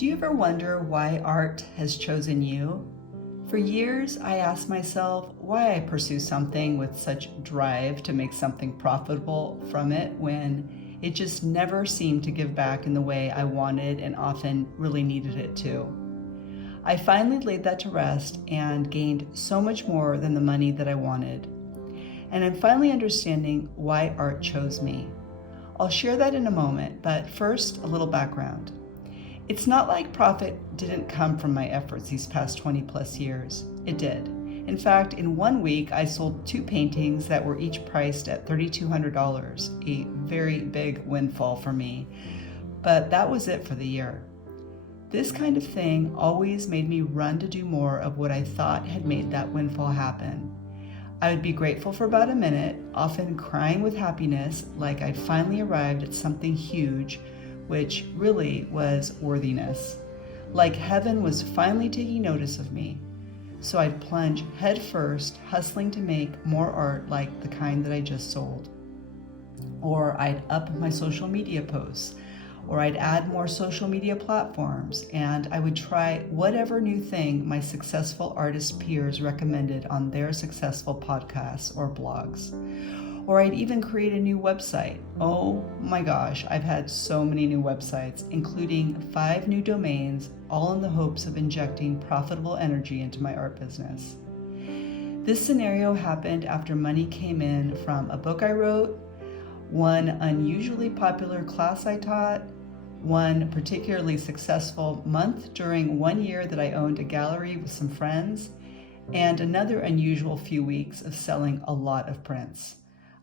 Do you ever wonder why art has chosen you? For years, I asked myself why I pursue something with such drive to make something profitable from it when it just never seemed to give back in the way I wanted and often really needed it to. I finally laid that to rest and gained so much more than the money that I wanted. And I'm finally understanding why art chose me. I'll share that in a moment, but first, a little background. It's not like profit didn't come from my efforts these past 20 plus years. It did. In fact, in 1 week, I sold 2 paintings that were each priced at $3,200, a very big windfall for me. But that was it for the year. This kind of thing always made me run to do more of what I thought had made that windfall happen. I would be grateful for about a minute, often crying with happiness, like I'd finally arrived at something huge, which really was worthiness. Like heaven was finally taking notice of me. So I'd plunge head first, hustling to make more art like the kind that I just sold. Or I'd up my social media posts, or I'd add more social media platforms, and I would try whatever new thing my successful artist peers recommended on their successful podcasts or blogs. Or I'd even create a new website. Oh my gosh, I've had so many new websites, including 5 new domains, all in the hopes of injecting profitable energy into my art business. This scenario happened after money came in from a book I wrote, one unusually popular class I taught, one particularly successful month during 1 year that I owned a gallery with some friends, and another unusual few weeks of selling a lot of prints.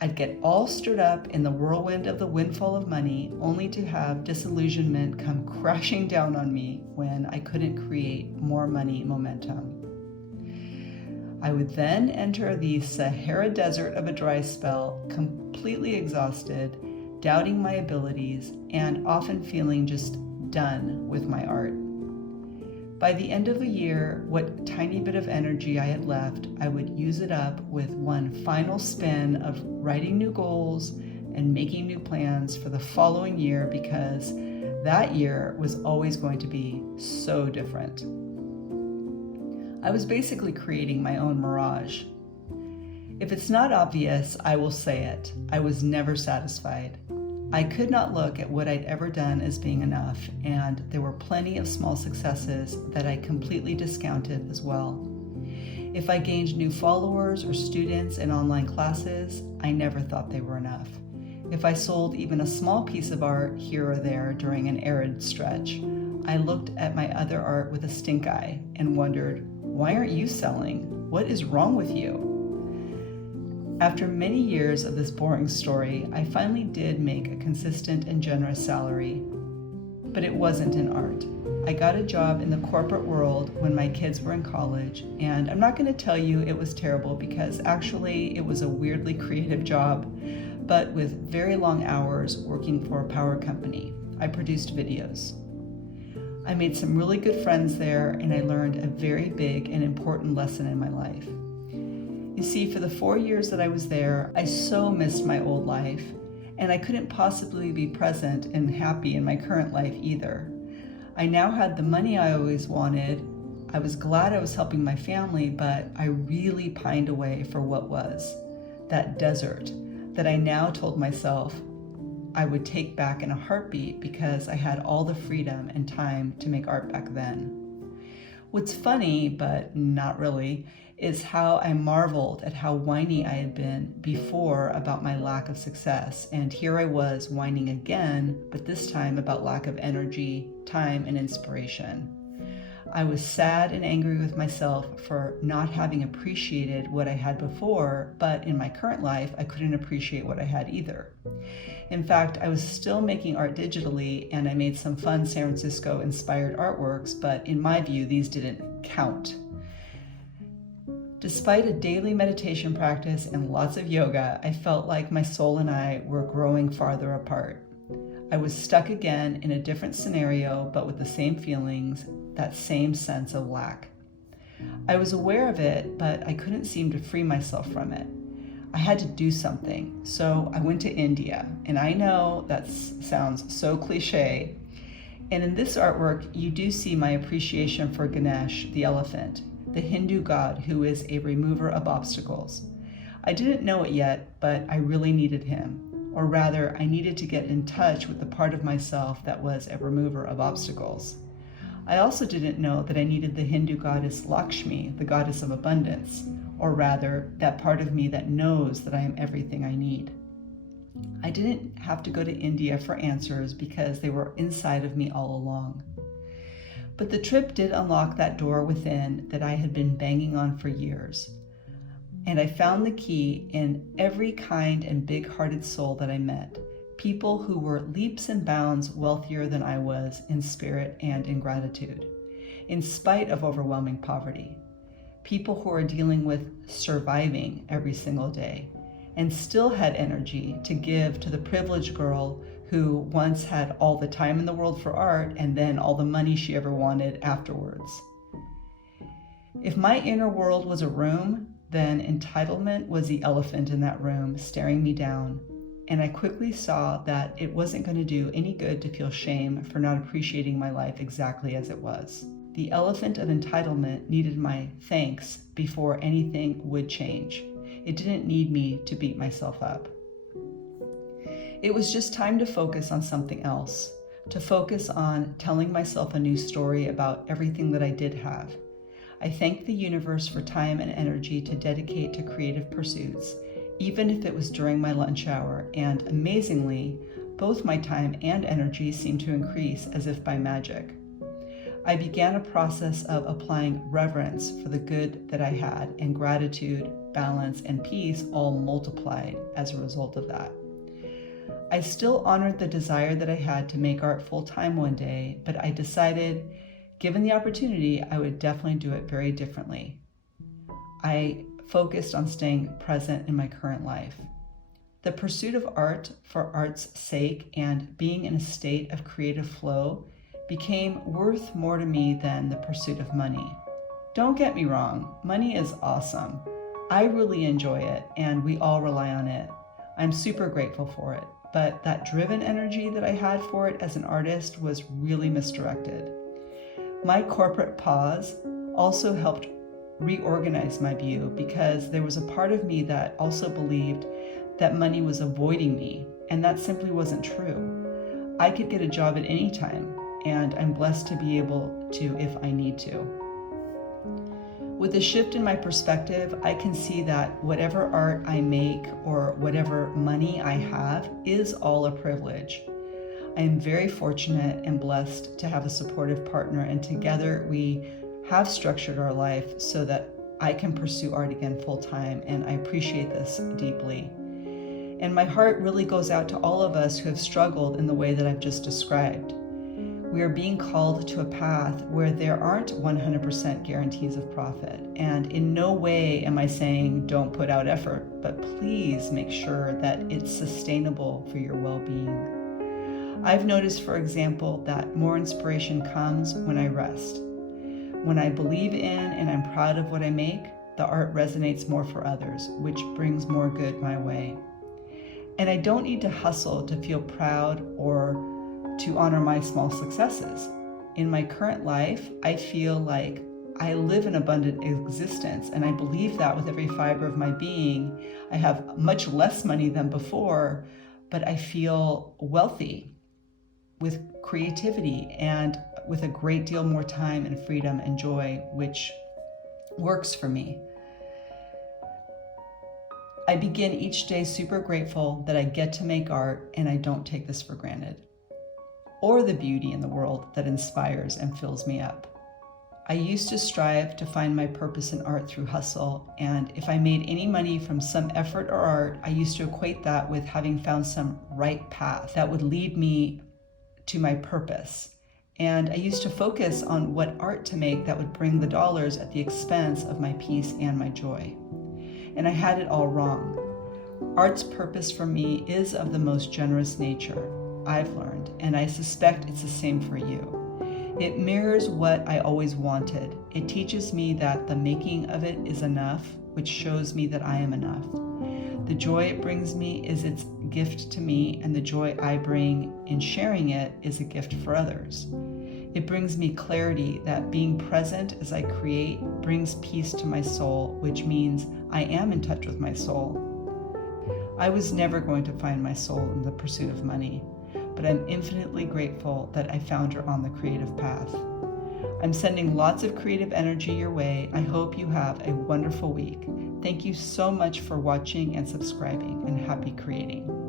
I'd get all stirred up in the whirlwind of the windfall of money, only to have disillusionment come crashing down on me when I couldn't create more money momentum. I would then enter the Sahara Desert of a dry spell, completely exhausted, doubting my abilities, and often feeling just done with my art. By the end of the year, what tiny bit of energy I had left, I would use it up with one final spin of writing new goals and making new plans for the following year, because that year was always going to be so different. I was basically creating my own mirage. If it's not obvious, I will say it. I was never satisfied. I could not look at what I'd ever done as being enough, and there were plenty of small successes that I completely discounted as well. If I gained new followers or students in online classes, I never thought they were enough. If I sold even a small piece of art here or there during an arid stretch, I looked at my other art with a stink eye and wondered, why aren't you selling? What is wrong with you? After many years of this boring story, I finally did make a consistent and generous salary. But it wasn't in art. I got a job in the corporate world when my kids were in college, and I'm not going to tell you it was terrible, because actually it was a weirdly creative job, but with very long hours working for a power company. I produced videos. I made some really good friends there, and I learned a very big and important lesson in my life. You see, for the 4 years that I was there, I so missed my old life, and I couldn't possibly be present and happy in my current life either. I now had the money I always wanted. I was glad I was helping my family, but I really pined away for what was that desert that I now told myself I would take back in a heartbeat, because I had all the freedom and time to make art back then. What's funny, but not really, is how I marveled at how whiny I had been before about my lack of success. And here I was whining again, but this time about lack of energy, time, and inspiration. I was sad and angry with myself for not having appreciated what I had before, but in my current life, I couldn't appreciate what I had either. In fact, I was still making art digitally, and I made some fun San Francisco-inspired artworks, but in my view, these didn't count. Despite a daily meditation practice and lots of yoga, I felt like my soul and I were growing farther apart. I was stuck again in a different scenario, but with the same feelings, that same sense of lack. I was aware of it, but I couldn't seem to free myself from it. I had to do something, so I went to India, and I know that sounds so cliche. And in this artwork, you do see my appreciation for Ganesh, the elephant, the Hindu god who is a remover of obstacles. I didn't know it yet, but I really needed him. Or rather, I needed to get in touch with the part of myself that was a remover of obstacles. I also didn't know that I needed the Hindu goddess Lakshmi, the goddess of abundance, or rather, that part of me that knows that I am everything I need. I didn't have to go to India for answers because they were inside of me all along. But the trip did unlock that door within that I had been banging on for years. And I found the key in every kind and big-hearted soul that I met, people who were leaps and bounds wealthier than I was in spirit and in gratitude, in spite of overwhelming poverty. People who are dealing with surviving every single day and still had energy to give to the privileged girl who once had all the time in the world for art and then all the money she ever wanted afterwards. If my inner world was a room, then entitlement was the elephant in that room staring me down, and I quickly saw that it wasn't going to do any good to feel shame for not appreciating my life exactly as it was. The elephant of entitlement needed my thanks before anything would change. It didn't need me to beat myself up. It was just time to focus on something else, to focus on telling myself a new story about everything that I did have. I thanked the universe for time and energy to dedicate to creative pursuits, even if it was during my lunch hour, and amazingly, both my time and energy seemed to increase as if by magic. I began a process of applying reverence for the good that I had, and gratitude, balance, and peace all multiplied as a result of that. I still honored the desire that I had to make art full-time one day, but I decided, given the opportunity, I would definitely do it very differently. I focused on staying present in my current life. The pursuit of art for art's sake and being in a state of creative flow became worth more to me than the pursuit of money. Don't get me wrong, money is awesome. I really enjoy it, and we all rely on it. I'm super grateful for it, but that driven energy that I had for it as an artist was really misdirected. My corporate pause also helped reorganize my view because there was a part of me that also believed that money was avoiding me, and that simply wasn't true. I could get a job at any time, and I'm blessed to be able to if I need to. With a shift in my perspective, I can see that whatever art I make or whatever money I have is all a privilege. I am very fortunate and blessed to have a supportive partner, and together we have structured our life so that I can pursue art again full time, and I appreciate this deeply. And my heart really goes out to all of us who have struggled in the way that I've just described. We are being called to a path where there aren't 100% guarantees of profit. And in no way am I saying don't put out effort, but please make sure that it's sustainable for your well-being. I've noticed, for example, that more inspiration comes when I rest. When I believe in and I'm proud of what I make, the art resonates more for others, which brings more good my way. And I don't need to hustle to feel proud or to honor my small successes. In my current life, I feel like I live an abundant existence, and I believe that with every fiber of my being. I have much less money than before, but I feel wealthy with creativity and with a great deal more time and freedom and joy, which works for me. I begin each day super grateful that I get to make art, and I don't take this for granted, or the beauty in the world that inspires and fills me up. I used to strive to find my purpose in art through hustle, and if I made any money from some effort or art, I used to equate that with having found some right path that would lead me to my purpose. And I used to focus on what art to make that would bring the dollars at the expense of my peace and my joy. And I had it all wrong. Art's purpose for me is of the most generous nature, I've learned, and I suspect it's the same for you. It mirrors what I always wanted. It teaches me that the making of it is enough, which shows me that I am enough. The joy it brings me is its gift to me, and the joy I bring in sharing it is a gift for others. It brings me clarity that being present as I create brings peace to my soul, which means I am in touch with my soul. I was never going to find my soul in the pursuit of money, but I'm infinitely grateful that I found her on the creative path. I'm sending lots of creative energy your way. I hope you have a wonderful week. Thank you so much for watching and subscribing, and happy creating.